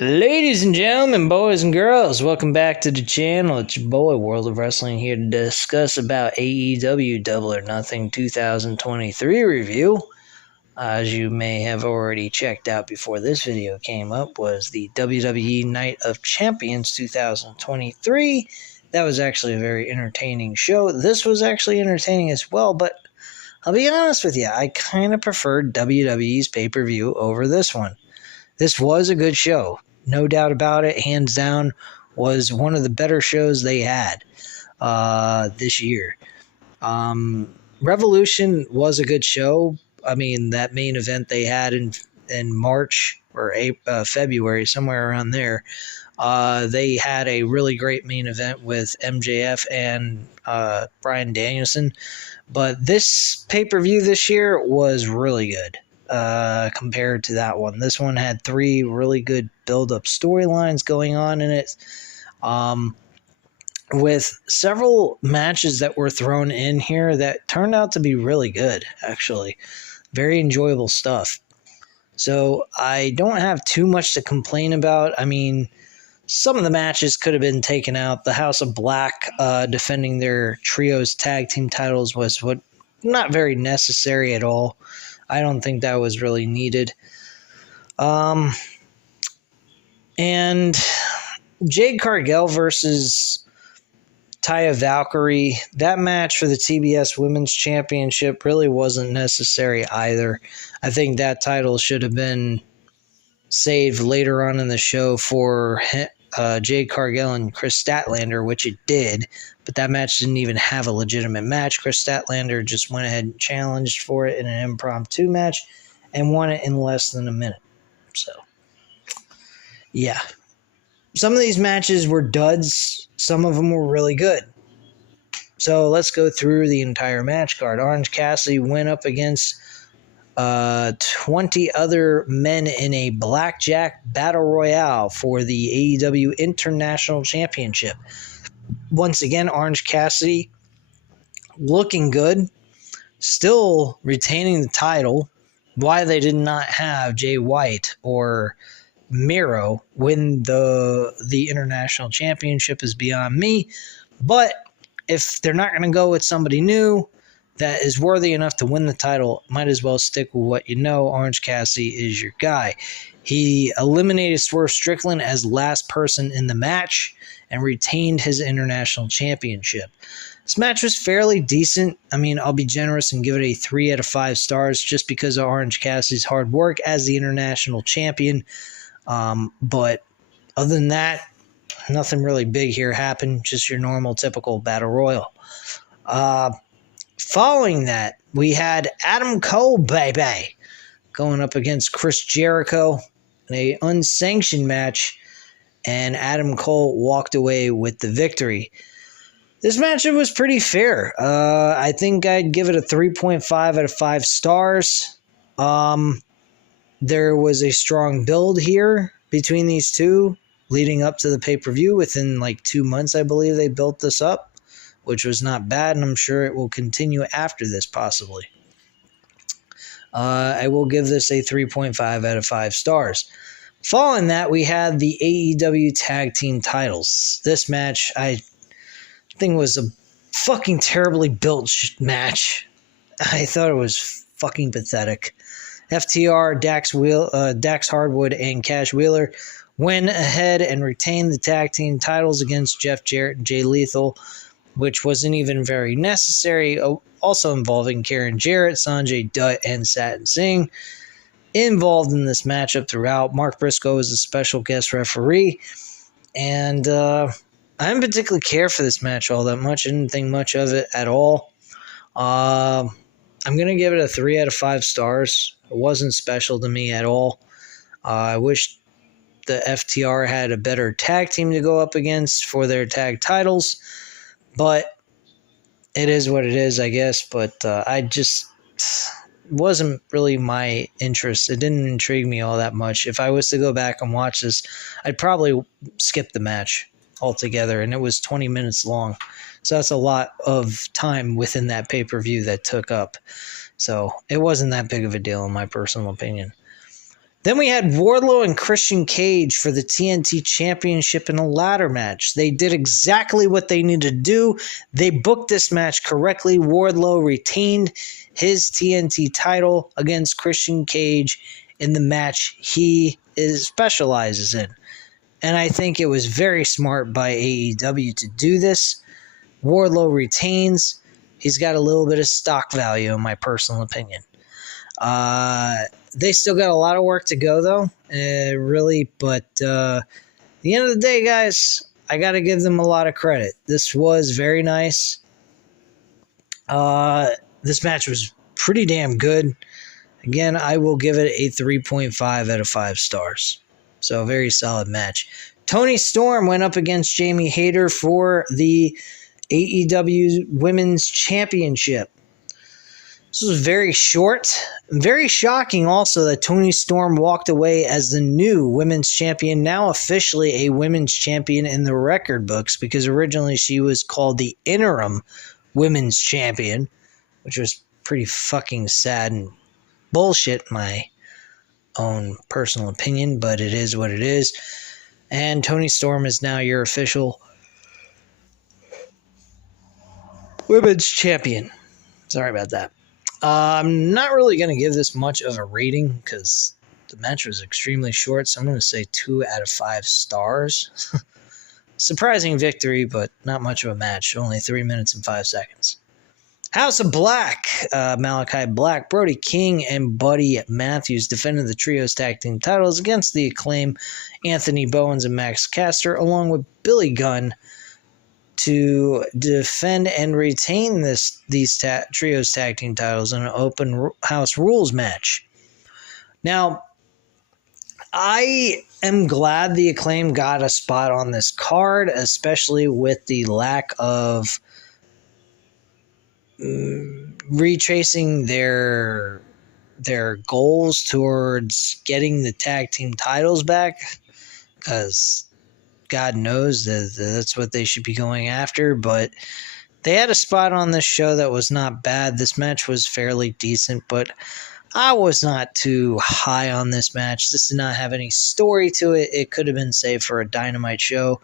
Ladies and gentlemen, boys and girls, welcome back to the channel. It's your boy, World of Wrestling, here to discuss about AEW Double or Nothing 2023 review. As you may have already checked out before this video came up, was the WWE Night of Champions 2023. That was actually a very entertaining show. This was actually entertaining as well, but I'll be honest with you, I kind of preferred WWE's pay-per-view over this one. This was a good show. No doubt about it, hands down, was one of the better shows they had this year. Revolution was a good show. I mean, that main event they had in March or February, somewhere around there, they had a really great main event with MJF and Bryan Danielson. But this pay-per-view this year was really good. Compared to that one. This one had three really good build-up storylines going on in it, with several matches that were thrown in here that turned out to be really good, actually. Very enjoyable stuff. So I don't have too much to complain about. I mean, some of the matches could have been taken out. The House of Black defending their trios tag team titles was not very necessary at all. I don't think that was really needed. And Jade Cargill versus Taya Valkyrie, that match for the TBS Women's Championship really wasn't necessary either. I think that title should have been saved later on in the show for Jade Cargill and Chris Statlander, which it did, but that match didn't even have a legitimate match. Chris Statlander just went ahead and challenged for it in an impromptu match and won it in less than a minute. So, yeah. Some of these matches were duds. Some of them were really good. So let's go through the entire match card. Orange Cassidy went up against 20 other men in a blackjack battle royale for the AEW International Championship. Once again, Orange Cassidy looking good, still retaining the title. Why they did not have Jay White or Miro win the International Championship is beyond me. But if they're not going to go with somebody new that is worthy enough to win the title, might as well stick with what you know. Orange Cassidy is your guy. He eliminated Swerve Strickland as last person in the match and retained his international championship. This match was fairly decent. I mean, I'll be generous and give it a 3 out of 5 stars just because of Orange Cassidy's hard work as the international champion. But other than that, nothing really big here happened. Just your normal, typical battle royal. Following that, we had Adam Cole, baby, going up against Chris Jericho in an unsanctioned match, and Adam Cole walked away with the victory. This match was pretty fair. I think I'd give it a 3.5 out of 5 stars. There was a strong build here between these two leading up to the pay-per-view. Within like 2 months, I believe they built this up, which was not bad, and I'm sure it will continue after this, possibly. I will give this a 3.5 out of 5 stars. Following that, we had the AEW Tag Team titles. This match, I think, was a fucking terribly built match. I thought it was fucking pathetic. FTR, Dax Hardwood, and Cash Wheeler went ahead and retained the tag team titles against Jeff Jarrett and Jay Lethal, which wasn't even very necessary, also involving Karen Jarrett, Sanjay Dutt, and Satin Singh. Involved in this matchup throughout. Mark Briscoe was a special guest referee, and I didn't particularly care for this match all that much. I didn't think much of it at all. I'm going to give it a 3 out of 5 stars. It wasn't special to me at all. I wish the FTR had a better tag team to go up against for their tag titles, but it is what it is, I guess. But I just wasn't really my interest. It didn't intrigue me all that much. If I was to go back and watch this, I'd probably skip the match altogether, and it was 20 minutes long. So that's a lot of time within that pay-per-view that took up. So it wasn't that big of a deal in my personal opinion. Then we had Wardlow and Christian Cage for the TNT Championship in a ladder match. They did exactly what they needed to do. They booked this match correctly. Wardlow retained his TNT title against Christian Cage in the match he specializes in. And I think it was very smart by AEW to do this. Wardlow retains. He's got a little bit of stock value, in my personal opinion. They still got a lot of work to go, though, really. But at the end of the day, guys, I got to give them a lot of credit. This was very nice. This match was pretty damn good. Again, I will give it a 3.5 out of 5 stars. So a very solid match. Toni Storm went up against Jamie Hayter for the AEW Women's Championship. This was very short. Very shocking also that Toni Storm walked away as the new women's champion, now officially a women's champion in the record books, because originally she was called the interim women's champion, which was pretty fucking sad and bullshit, my own personal opinion, but it is what it is. And Toni Storm is now your official women's champion. Sorry about that. I'm not really going to give this much of a rating because the match was extremely short, so I'm going to say 2 out of 5 stars. Surprising victory, but not much of a match. Only 3 minutes and 5 seconds. House of Black, Malachi Black, Brody King, and Buddy Matthews defended the Trios Tag Team titles against the Acclaim, Anthony Bowens, and Max Caster, along with Billy Gunn, to defend and retain these Trios Tag Team titles in an open house rules match. Now, I am glad the Acclaim got a spot on this card, especially with the lack of retracing their goals towards getting the tag team titles back, because God knows that that's what they should be going after. But they had a spot on this show that was not bad. This match was fairly decent, but I was not too high on this match. This did not have any story to it. It could have been saved for a Dynamite show.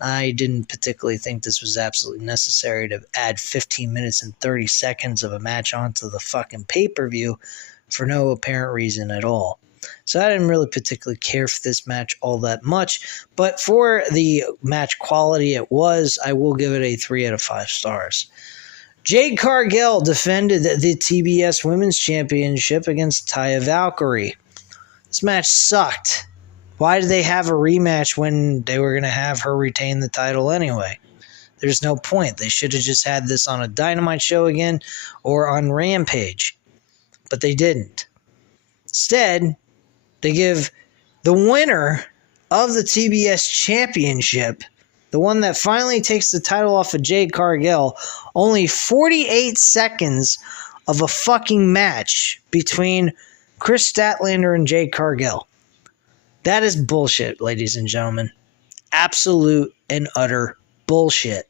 I didn't particularly think this was absolutely necessary to add 15 minutes and 30 seconds of a match onto the fucking pay-per-view for no apparent reason at all. So I didn't really particularly care for this match all that much. But for the match quality it was, I will give it a 3 out of 5 stars. Jade Cargill defended the TBS Women's Championship against Taya Valkyrie. This match sucked. Why did they have a rematch when they were going to have her retain the title anyway? There's no point. They should have just had this on a Dynamite show again or on Rampage. But they didn't. Instead, they give the winner of the TBS Championship, the one that finally takes the title off of Jade Cargill, only 48 seconds of a fucking match between Chris Statlander and Jade Cargill. That is bullshit, ladies and gentlemen. Absolute and utter bullshit.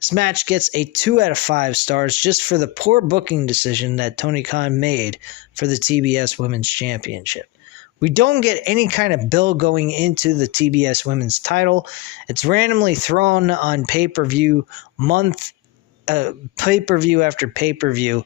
This match gets a 2 out of 5 stars just for the poor booking decision that Tony Khan made for the TBS Women's Championship. We don't get any kind of bill going into the TBS Women's title. It's randomly thrown on pay-per-view pay-per-view after pay-per-view,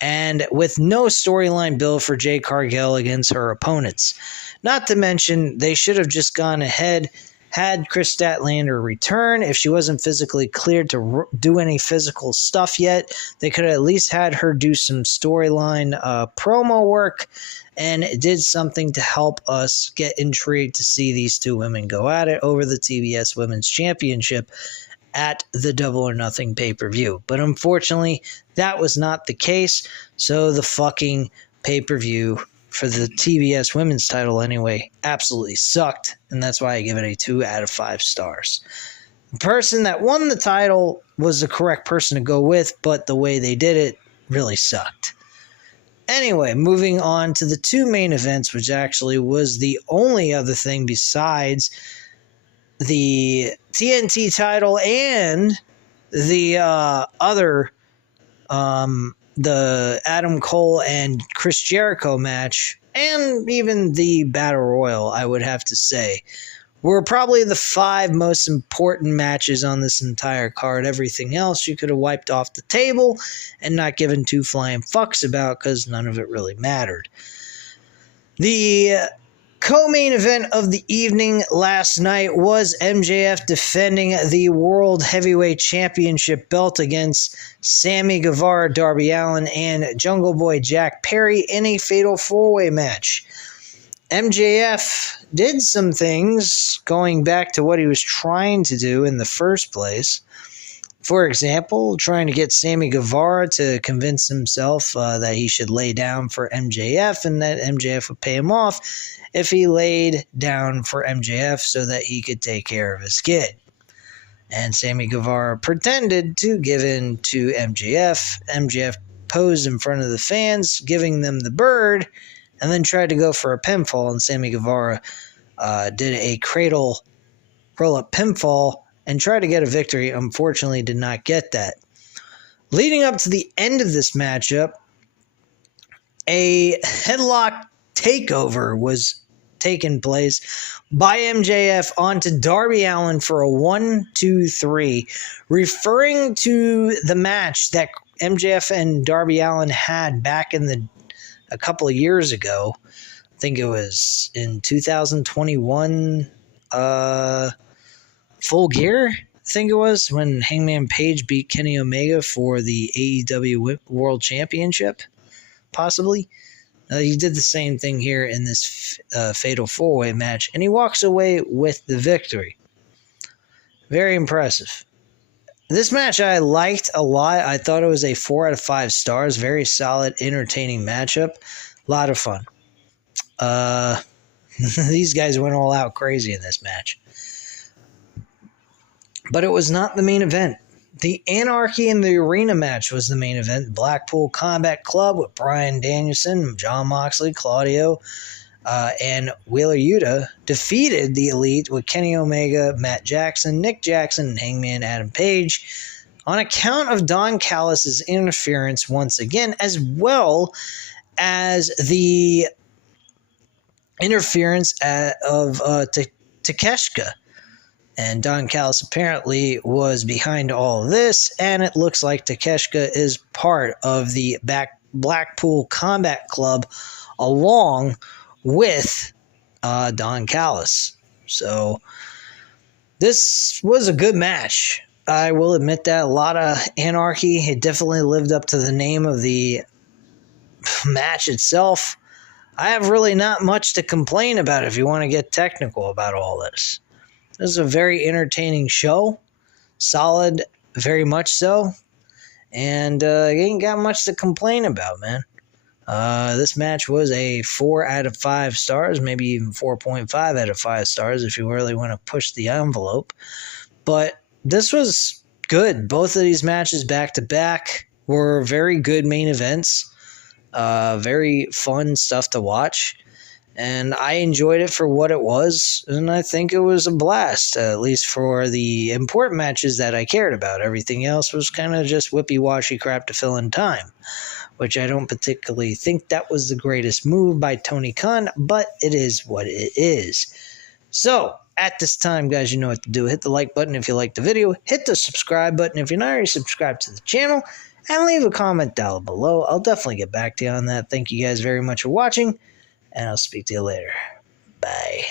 and with no storyline bill for Jade Cargill against her opponents. Not to mention, they should have just gone ahead, had Chris Statlander return. If she wasn't physically cleared to do any physical stuff yet, they could have at least had her do some storyline promo work, and it did something to help us get intrigued to see these two women go at it over the TBS Women's Championship at the Double or Nothing pay-per-view. But unfortunately, that was not the case, so the fucking pay-per-view for the TBS Women's title anyway absolutely sucked, and that's why I give it a 2 out of 5 stars. The person that won the title was the correct person to go with, but the way they did it really sucked. Anyway, moving on to the two main events, which actually was the only other thing besides the TNT title and the the Adam Cole and Chris Jericho match, and even the Battle Royal, I would have to say, were probably the 5 most important matches on this entire card. Everything else you could have wiped off the table and not given 2 flying fucks about because none of it really mattered. The co-main event of the evening last night was MJF defending the World Heavyweight Championship belt against Sammy Guevara, Darby Allin, and Jungle Boy Jack Perry in a fatal 4-way match. MJF did some things going back to what he was trying to do in the first place. For example, trying to get Sammy Guevara to convince himself that he should lay down for MJF and that MJF would pay him off if he laid down for MJF so that he could take care of his kid. And Sammy Guevara pretended to give in to MJF. MJF posed in front of the fans, giving them the bird, and then tried to go for a pinfall, and Sammy Guevara did a cradle roll-up pinfall and tried to get a victory. Unfortunately, did not get that. Leading up to the end of this matchup, a headlock takeover was taking place by MJF onto Darby Allin for a 1-2-3, referring to the match that MJF and Darby Allin had back in a couple of years ago. I think it was in 2021 Full Gear, I think it was, when Hangman Page beat Kenny Omega for the AEW World Championship, possibly. He did the same thing here in this fatal 4-way match, and he walks away with the victory. Very impressive. This match I liked a lot. I thought it was a 4 out of 5 stars. Very solid, entertaining matchup. A lot of fun. These guys went all out crazy in this match. But it was not the main event. The Anarchy in the Arena match was the main event. Blackpool Combat Club with Bryan Danielson, Jon Moxley, Claudio, and Wheeler Yuta defeated the Elite with Kenny Omega, Matt Jackson, Nick Jackson, and Hangman Adam Page on account of Don Callis' interference once again, as well as the interference of Takeshita. And Don Callis apparently was behind all of this, and it looks like Takeshita is part of the Blackpool Combat Club along with Don Callis. So this was a good match. I will admit that. A lot of anarchy. It definitely lived up to the name of the match itself. I have really not much to complain about if you want to get technical about all this. This is a very entertaining show. Solid, very much so. And you ain't got much to complain about, man. This match was a 4 out of 5 stars, maybe even 4.5 out of 5 stars if you really want to push the envelope. But this was good. Both of these matches back-to-back were very good main events. Very fun stuff to watch. And I enjoyed it for what it was, and I think it was a blast, at least for the important matches that I cared about. Everything else was kind of just whippy-washy crap to fill in time, which I don't particularly think that was the greatest move by Tony Khan, but it is what it is. So, at this time, guys, you know what to do. Hit the like button if you liked the video. Hit the subscribe button if you're not already subscribed to the channel. And leave a comment down below. I'll definitely get back to you on that. Thank you guys very much for watching. And I'll speak to you later. Bye.